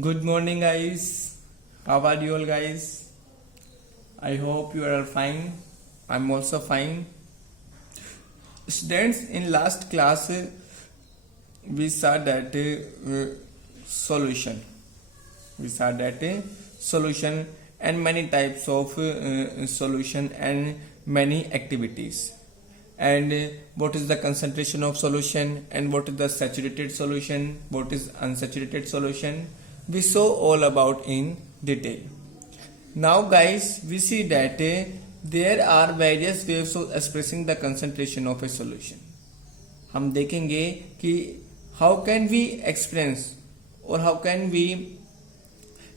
Good morning, guys. How are you all, guys? I hope you are all fine. I'm also fine. Students, in last class, we saw that solution. We saw that solution and many types of solution and many activities. And what is the concentration of solution, and what is the saturated solution, what is unsaturated solution, we saw all about in detail. Now guys, we see that there are various ways of expressing the concentration of a solution. हम देखेंगे कि how can we express or how can we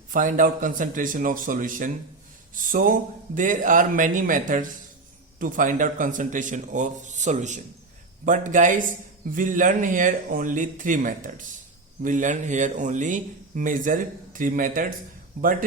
find out concentration of solution. So there are many methods to find out concentration of solution, but guys, we learn here only three methods. We learn here only major three methods, but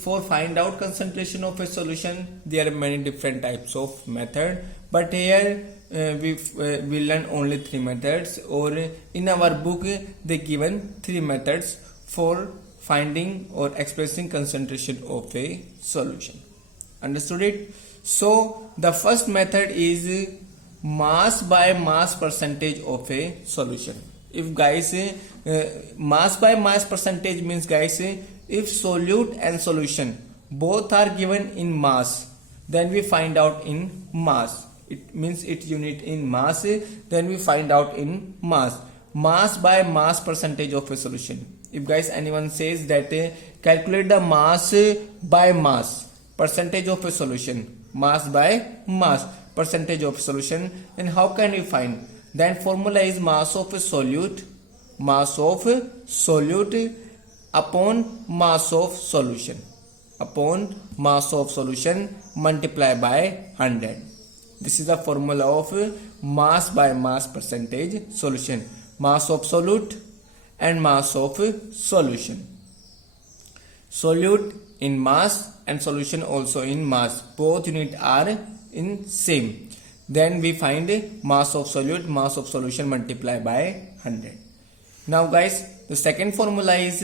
for find out concentration of a solution there are many different types of method, but here we learn only three methods, or in our book they given three methods for finding or expressing concentration of a solution. Understood it? So the first method is mass by mass percentage of a solution. If guys mass by mass percentage means guys, if solute and solution both are given in mass, then we find out in mass. It means its unit in mass, then we find out in mass. Mass by mass percentage of a solution. If guys anyone says that calculate the mass by mass percentage of a solution, mass by mass percentage of solution, then how can we find? Then formula is mass of solute upon mass of solution multiply by 100. This is the formula of mass by mass percentage solution. Mass of solute and mass of solution. Solute in mass and solution also in mass. Both units are in same. Then we find mass of solute, mass of solution multiply by 100. Now guys, the second formula is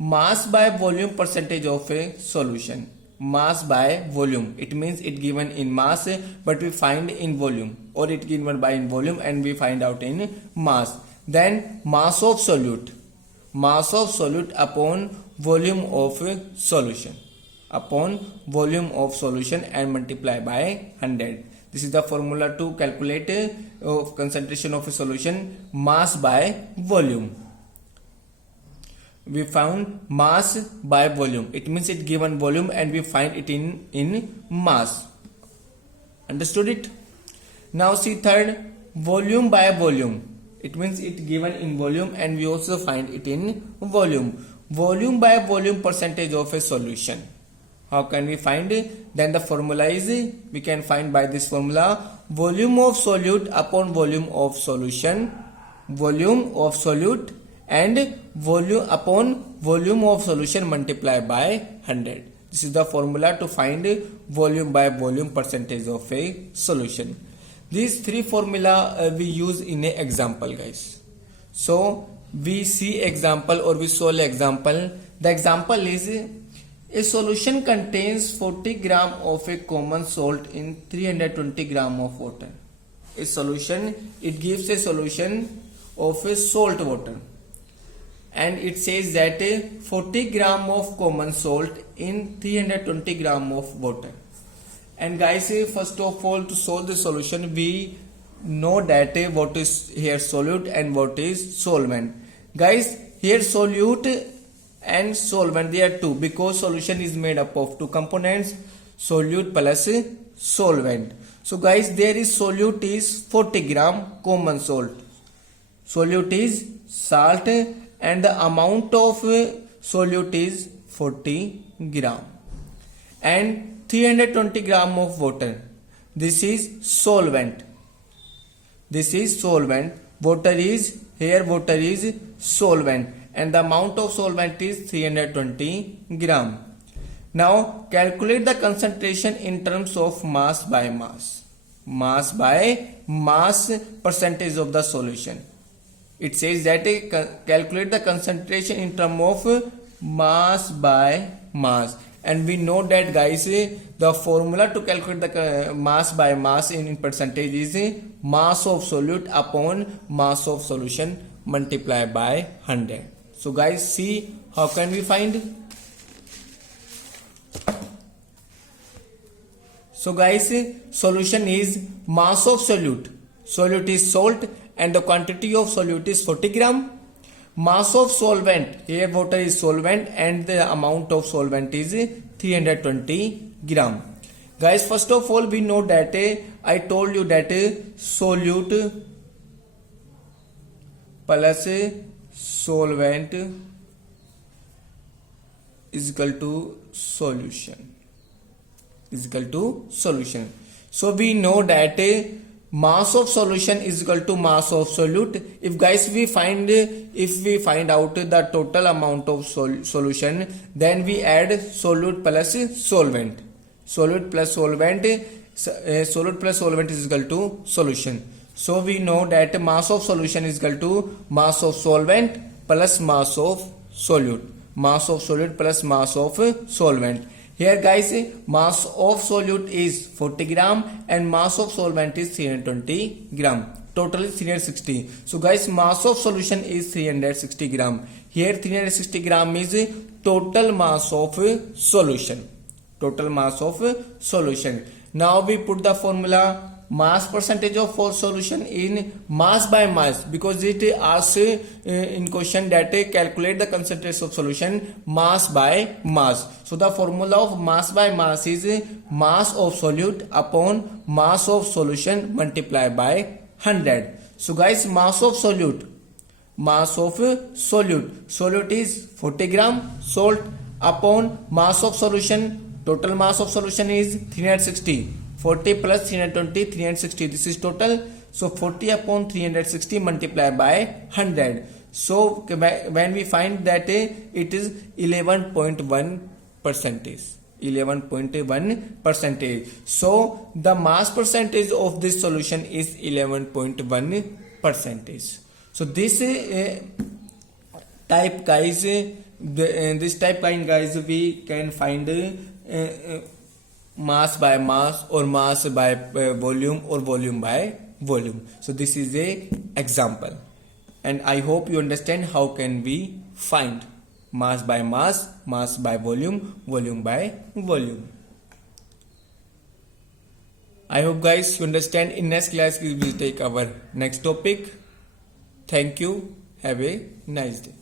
mass by volume percentage of a solution. Mass by volume. It means it given in mass, but we find in volume, or it given by in volume and we find out in mass. Then mass of solute upon volume of solution. And multiply by 100. This is the formula to calculate concentration of a solution, mass by volume. We found mass by volume. It means it given volume and we find it in mass. Understood it? Now see third, volume by volume. It means it given in volume and we also find it in volume. Volume by volume percentage of a solution. How can we find it? Then the formula is, we can find by this formula, volume of solute upon volume of solution, volume of solute and volume upon volume of solution multiply by 100. This is the formula to find volume by volume percentage of a solution. These three formula we use in a example guys. So we see example or we solve example. The example is, a solution contains 40 gram of a common salt in 320 gram of water. A solution, it gives a solution of a salt water, and it says that 40 gram of common salt in 320 gram of water. And guys, first of all, to solve the solution we know that what is here solute and what is solvent. Guys, here solute and solvent, they are two, because solution is made up of two components, solute plus solvent. So guys, there is solute is 40 gram common salt. Solute is salt and the amount of solute is 40 gram. And 320 gram of water. This is solvent. Water is solvent. And the amount of solvent is 320 gram. Now calculate the concentration in terms of mass by mass. Mass by mass percentage of the solution. it says that calculate the concentration in term of mass by mass. And we know that guys, the formula to calculate the mass by mass in percentage is mass of solute upon mass of solution multiplied by 100. So guys, see how can we find. So guys, solution is mass of solute. Solute is salt and the quantity of solute is 40 gram. Mass of solvent, here water is solvent and the amount of solvent is 320 gram. Guys, first of all we know that I told you that solute plus solvent is equal to solution. So we know that mass of solution is equal to mass of solute. If guys we find out the total amount of solution, then we add solute plus solvent. Solute plus solvent is equal to solution. So we know that mass of solution is equal to mass of solvent plus mass of solute. Mass of solute plus mass of solvent. Here guys, mass of solute is 40 gram and mass of solvent is 320 gram. Total is 360. So guys, mass of solution is 360 gram. Here 360 gram is total mass of solution. Now we put the formula mass percentage of for solution in mass by mass, because it asks in question that calculate the concentration of solution mass by mass. So the formula of mass by mass is mass of solute upon mass of solution multiplied by 100. So guys, mass of solute is 40 gram salt upon mass of solution. Total mass of solution is 360. 40 plus 320, 360. This is total. So 40 upon 360 multiplied by 100. So when we find that it is 11.1 percentage. 11.1 percentage. So the mass percentage of this solution is 11.1 percentage. So this type guys, we can find mass by mass or mass by volume or volume by volume. So this is a example, and I hope you understand how can we find mass by mass, mass by volume, volume by volume. I hope guys you understand. In next class we will take our next topic. Thank you. Have a nice day.